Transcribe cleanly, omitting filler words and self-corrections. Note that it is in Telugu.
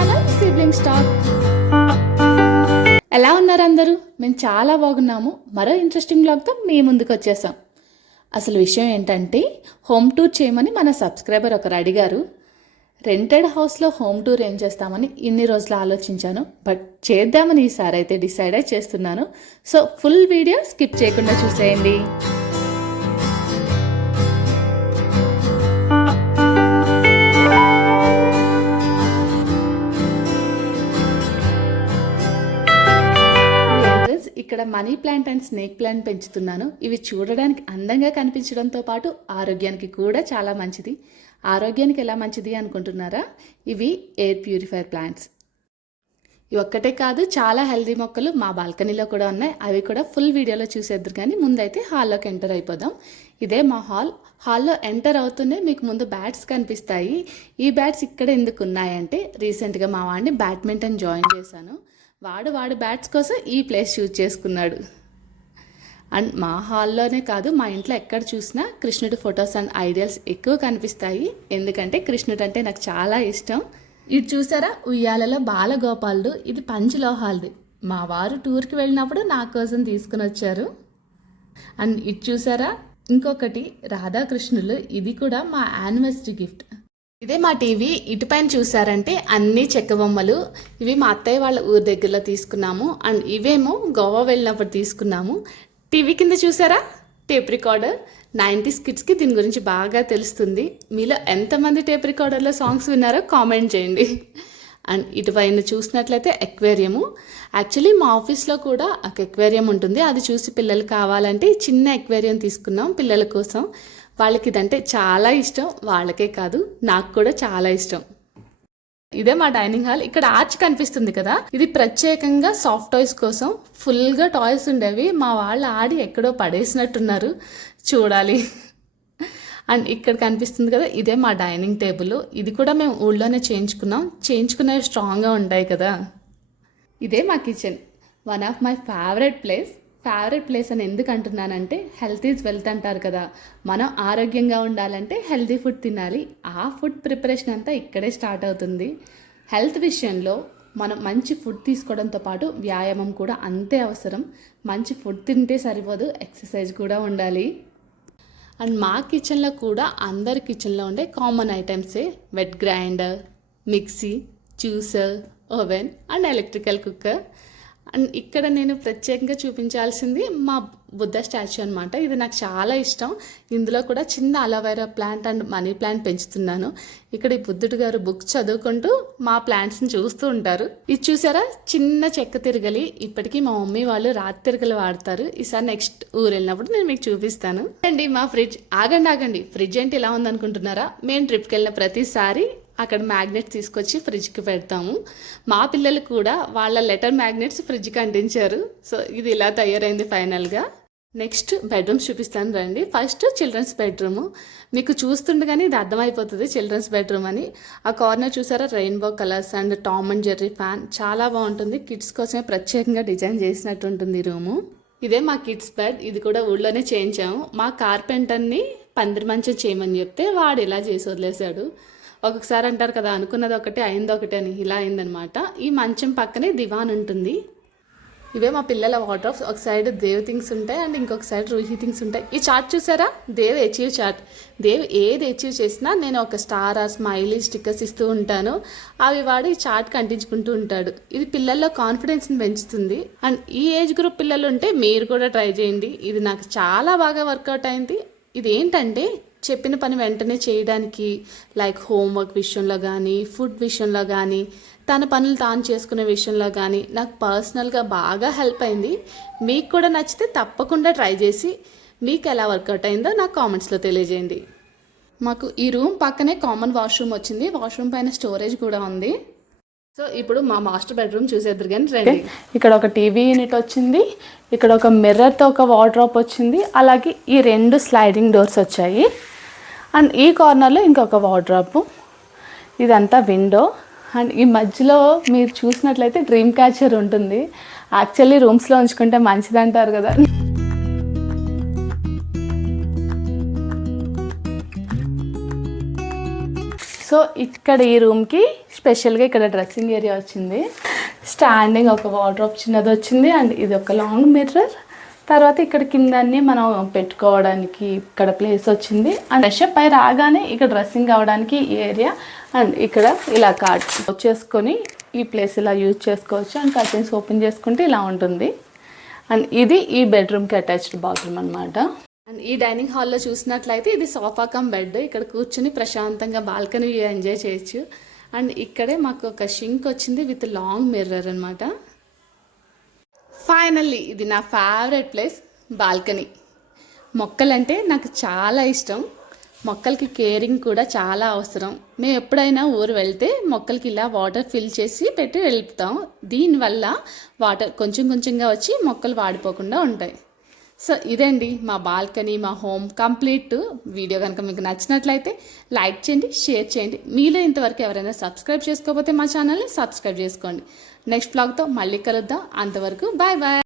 Channel sibling stock. ఎలా ఉన్నారు అందరూ? మేము చాలా బాగున్నాము. మరో ఇంట్రెస్టింగ్ బ్లాగ్తో మీ ముందుకు వచ్చేసాం. అసలు విషయం ఏంటంటే, హోమ్ టూర్ చేయమని మన సబ్స్క్రైబర్ ఒకరు అడిగారు. రెంటెడ్ హౌస్లో హోమ్ టూర్ ఏం చేస్తామని ఇన్ని రోజులు ఆలోచించాను, బట్ చేద్దామని ఈసారి అయితే డిసైడ్ అయి చేస్తున్నాను. సో ఫుల్ వీడియో స్కిప్ చేయకుండా చూసేయండి. ఇక్కడ money plant and snake plant పెంచుతున్నాను. ఇవి చూడడానికి అందంగా కనిపించడంతో పాటు ఆరోగ్యానికి కూడా చాలా మంచిది. ఆరోగ్యానికి ఎలా మంచిది అనుకుంటున్నారా? ఇవి ఎయిర్ ప్యూరిఫైర్ ప్లాంట్స్. ఇవి ఒక్కటే కాదు, చాలా హెల్దీ మొక్కలు మా బాల్కనీలో కూడా ఉన్నాయి. అవి కూడా ఫుల్ వీడియోలో చూసేద్దరు. కానీ ముందైతే హాల్లోకి ఎంటర్ అయిపోదాం. ఇదే మా హాల్లో ఎంటర్ అవుతూనే మీకు ముందు బ్యాట్స్ కనిపిస్తాయి. ఈ బ్యాట్స్ ఇక్కడ ఎందుకు ఉన్నాయంటే, రీసెంట్గా మా వాడిని బ్యాడ్మింటన్ జాయిన్ చేశాను. వాడు బ్యాట్స్ కోసం ఈ ప్లేస్ చూజ్ చేసుకున్నాడు. అండ్ మా హాల్లోనే కాదు, మా ఇంట్లో ఎక్కడ చూసినా కృష్ణుడి ఫొటోస్ అండ్ ఐడియల్స్ ఎక్కువ కనిపిస్తాయి. ఎందుకంటే కృష్ణుడు అంటే నాకు చాలా ఇష్టం. ఇది చూసారా, ఉయ్యాలలో బాలగోపాలుడు. ఇది పంచలోహాలది. మా వారు టూర్కి వెళ్ళినప్పుడు నా కోసం తీసుకుని వచ్చారు. అండ్ ఇది చూసారా, ఇంకొకటి రాధాకృష్ణులు. ఇది కూడా మా యానివర్సరీ గిఫ్ట్. ఇదే మా టీవీ. ఇటుపైన చూసారంటే అన్ని చెక్క బొమ్మలు. ఇవి మా అత్తయ్య వాళ్ళ ఊరి దగ్గరలో తీసుకున్నాము. అండ్ ఇవేమో గోవా వెళ్ళినప్పుడు తీసుకున్నాము. టీవీ కింద చూసారా, టేప్ రికార్డర్. 90s కిడ్స్కి దీని గురించి బాగా తెలుస్తుంది. మీలో ఎంతమంది టేప్ రికార్డర్లో సాంగ్స్ విన్నారో కామెంట్ చేయండి. అండ్ ఇటుపైన చూసినట్లయితే ఎక్వేరియము. యాక్చువల్లీ మా ఆఫీస్లో కూడా ఒక ఎక్వేరియం ఉంటుంది. అది చూసి పిల్లలు కావాలంటే చిన్న ఎక్వేరియం తీసుకున్నాం పిల్లల కోసం. వాళ్ళకి ఇదంటే చాలా ఇష్టం. వాళ్ళకే కాదు, నాకు కూడా చాలా ఇష్టం. ఇదే మా డైనింగ్ హాల్. ఇక్కడ ఆర్చ్ కనిపిస్తుంది కదా, ఇది ప్రత్యేకంగా సాఫ్ట్ టాయ్స్ కోసం. ఫుల్గా టాయ్స్ ఉండేవి. మా వాళ్ళు ఆడి ఎక్కడో పడేసినట్టున్నారు, చూడాలి. అండ్ ఇక్కడ కనిపిస్తుంది కదా, ఇదే మా డైనింగ్ టేబుల్. ఇది కూడా మేము ఊళ్ళోనే చేయించుకునేవి స్ట్రాంగ్గా ఉంటాయి కదా. ఇదే మా kitchen. One of my favourite place అని ఎందుకు అంటున్నానంటే, హెల్త్ ఈజ్ వెల్త్ అంటారు కదా. మనం ఆరోగ్యంగా ఉండాలంటే హెల్తీ ఫుడ్ తినాలి. ఆ ఫుడ్ ప్రిపరేషన్ అంతా ఇక్కడే స్టార్ట్ అవుతుంది. హెల్త్ విషయంలో మనం మంచి ఫుడ్ తీసుకోవడంతో పాటు వ్యాయామం కూడా అంతే అవసరం. మంచి ఫుడ్ తింటే సరిపోదు, ఎక్సర్సైజ్ కూడా ఉండాలి. అండ్ మా కిచెన్లో కూడా అందరి కిచెన్లో ఉండే కామన్ ఐటమ్సే. Wet grinder, mixie, juicer, oven and electrical cooker. And ఇక్కడ నేను ప్రత్యేకంగా చూపించాల్సింది మా బుద్ధ స్టాచ్యూ అనమాట. ఇది నాకు చాలా ఇష్టం. ఇందులో కూడా చిన్న aloe vera plant and money plant పెంచుతున్నాను. ఇక్కడ ఈ బుద్ధుడు గారు బుక్ చదువుకుంటూ మా ప్లాంట్స్ని చూస్తూ ఉంటారు. ఇది చూసారా, చిన్న చెక్క తిరగలి. ఇప్పటికీ మా మమ్మీ వాళ్ళు రాతి తిరగలి వాడతారు. ఈసారి నెక్స్ట్ ఊరు వెళ్ళినప్పుడు నేను మీకు చూపిస్తాను. అండి మా ఫ్రిడ్జ్. ఆగండి, ఫ్రిడ్జ్ ఏంటి ఇలా ఉందనుకుంటున్నారా? మేము ట్రిప్కి వెళ్ళిన ప్రతిసారి అక్కడ మ్యాగ్నెట్స్ తీసుకొచ్చి ఫ్రిడ్జ్కి పెడతాము. మా పిల్లలు కూడా వాళ్ళ లెటర్ మ్యాగ్నెట్స్ ఫ్రిడ్జ్కి అంటించారు. సో ఇది ఇలా తయారైంది ఫైనల్గా. నెక్స్ట్ బెడ్రూమ్స్ చూపిస్తాను రండి. First children's bedroom. మీకు చూస్తుండగానే ఇది అర్థమైపోతుంది చిల్డ్రన్స్ బెడ్రూమ్ అని. ఆ కార్నర్ చూసారా, rainbow colours and Tom and Jerry fan. చాలా బాగుంటుంది. కిడ్స్ కోసమే ప్రత్యేకంగా డిజైన్ చేసినట్టు ఉంటుంది రూము. ఇదే మా కిడ్స్ బెడ్. ఇది కూడా ఊళ్ళోనే చేయించాము. మా కార్పెంటర్ని పందిరి మంచం చేయమని చెప్తే వాడు ఇలా చేసి వదిలేశాడు. ఒక్కొక్కసారి అంటారు కదా, అనుకున్నది ఒకటి అయింది ఒకటి అని. ఇలా అయిందనమాట. ఈ మంచం పక్కనే దివాన్ ఉంటుంది. ఇవే మా పిల్లల వార్డ్రోబ్స్. ఒక సైడ్ దేవ్ థింగ్స్ ఉంటాయి అండ్ ఇంకొక సైడ్ రూహి థింగ్స్ ఉంటాయి. ఈ చార్ట్ చూసారా, దేవ్ అచీవ్ చార్ట్. దేవ్ ఏది అచీవ్ చేసినా నేను ఒక స్టార్ ఆర్ స్మైలీ స్టిక్కర్స్ ఇస్తూ ఉంటాను. అవి వాడు ఈ చార్ట్కి అంటించుకుంటూ ఉంటాడు. ఇది పిల్లల్లో కాన్ఫిడెన్స్ని పెంచుతుంది. అండ్ ఈ ఏజ్ గ్రూప్ పిల్లలు ఉంటే మీరు కూడా ట్రై చేయండి. ఇది నాకు చాలా బాగా వర్కౌట్ అయింది. ఇది ఏంటంటే, చెప్పిన పని వెంటనే చేయడానికి, లైక్ హోంవర్క్ విషయంలో కానీ, ఫుడ్ విషయంలో కానీ, తన పనులు తాను చేసుకునే విషయంలో కానీ నాకు పర్సనల్గా బాగా హెల్ప్ అయింది. మీకు కూడా నచ్చితే తప్పకుండా ట్రై చేసి మీకు ఎలా వర్కౌట్ అయిందో నాకు కామెంట్స్లో తెలియజేయండి. మాకు ఈ రూమ్ పక్కనే కామన్ వాష్రూమ్ వచ్చింది. వాష్రూమ్ పైన స్టోరేజ్ కూడా ఉంది. సో ఇప్పుడు మా మాస్టర్ బెడ్రూమ్ చూసేద్దరు కానీ రండి. ఇక్కడ ఒక టీవీ యూనిట్ వచ్చింది. ఇక్కడ ఒక మిర్రర్తో ఒక వార్డ్రోబ్ వచ్చింది. అలాగే ఈ 2 స్లైడింగ్ డోర్స్ వచ్చాయి. అండ్ ఈ కార్నర్లో ఇంకొక వార్డ్రోబ్. ఇదంతా విండో. అండ్ ఈ మధ్యలో మీరు చూసినట్లయితే డ్రీమ్ క్యాచర్ ఉంటుంది. యాక్చువల్లీ రూమ్స్లో ఉంచుకుంటే మంచిది అంటారు కదా. సో ఇక్కడ ఈ రూమ్కి స్పెషల్గా ఇక్కడ డ్రెస్సింగ్ ఏరియా వచ్చింది, స్టాండింగ్ ఒక వార్డ్రోబ్ చిన్నది వచ్చింది, అండ్ ఇది ఒక లాంగ్ మిర్రర్. తర్వాత ఇక్కడ కింద అన్నీ మనం పెట్టుకోవడానికి ఇక్కడ ప్లేస్ వచ్చింది. అండ్ ఫ్రెష్ అప్ అయి రాగానే ఇక్కడ డ్రెస్సింగ్ అవ్వడానికి ఈ ఏరియా, అండ్ ఇక్కడ ఇలా కార్డ్ వచ్చేసుకొని ఈ ప్లేస్ ఇలా యూజ్ చేసుకోవచ్చు. అండ్ కర్టెన్స్ ఓపెన్ చేసుకుంటే ఇలా ఉంటుంది. అండ్ ఇది ఈ బెడ్రూమ్కి అటాచ్డ్ బాత్రూమ్ అనమాట. అండ్ ఈ డైనింగ్ హాల్లో చూసినట్లయితే ఇది సోఫా కమ్ బెడ్, ఇక్కడ కూర్చుని ప్రశాంతంగా బాల్కనీ వ్యూ ఎంజాయ్ చేయొచ్చు. అండ్ ఇక్కడే మాకు ఒక షింక్ వచ్చింది విత్ లాంగ్ మిర్రర్ అనమాట. ఫైనల్లీ ఇది నా ఫేవరెట్ ప్లేస్, బాల్కనీ. మొక్కలంటే నాకు చాలా ఇష్టం, మొక్కలకి కేరింగ్ కూడా చాలా అవసరం. మేము ఎప్పుడైనా ఊరు వెళ్తే మొక్కలకి ఇలా వాటర్ ఫిల్ చేసి పెట్టి వెళ్తాం. దీనివల్ల వాటర్ కొంచెం కొంచెంగా వచ్చి మొక్కలు వాడిపోకుండా ఉంటాయి. సో ఇదండి మా బాల్కనీ, మా హోమ్ కంప్లీట్. వీడియో కనుక మీకు నచ్చినట్లయితే లైక్ చేయండి, షేర్ చేయండి. మీలో ఇంతవరకు ఎవరైనా సబ్స్క్రైబ్ చేసుకోకపోతే మా ఛానల్ని సబ్స్క్రైబ్ చేసుకోండి. నెక్స్ట్ బ్లాగ్తో మళ్ళీ కలుద్దాం. అంతవరకు బాయ్ బాయ్.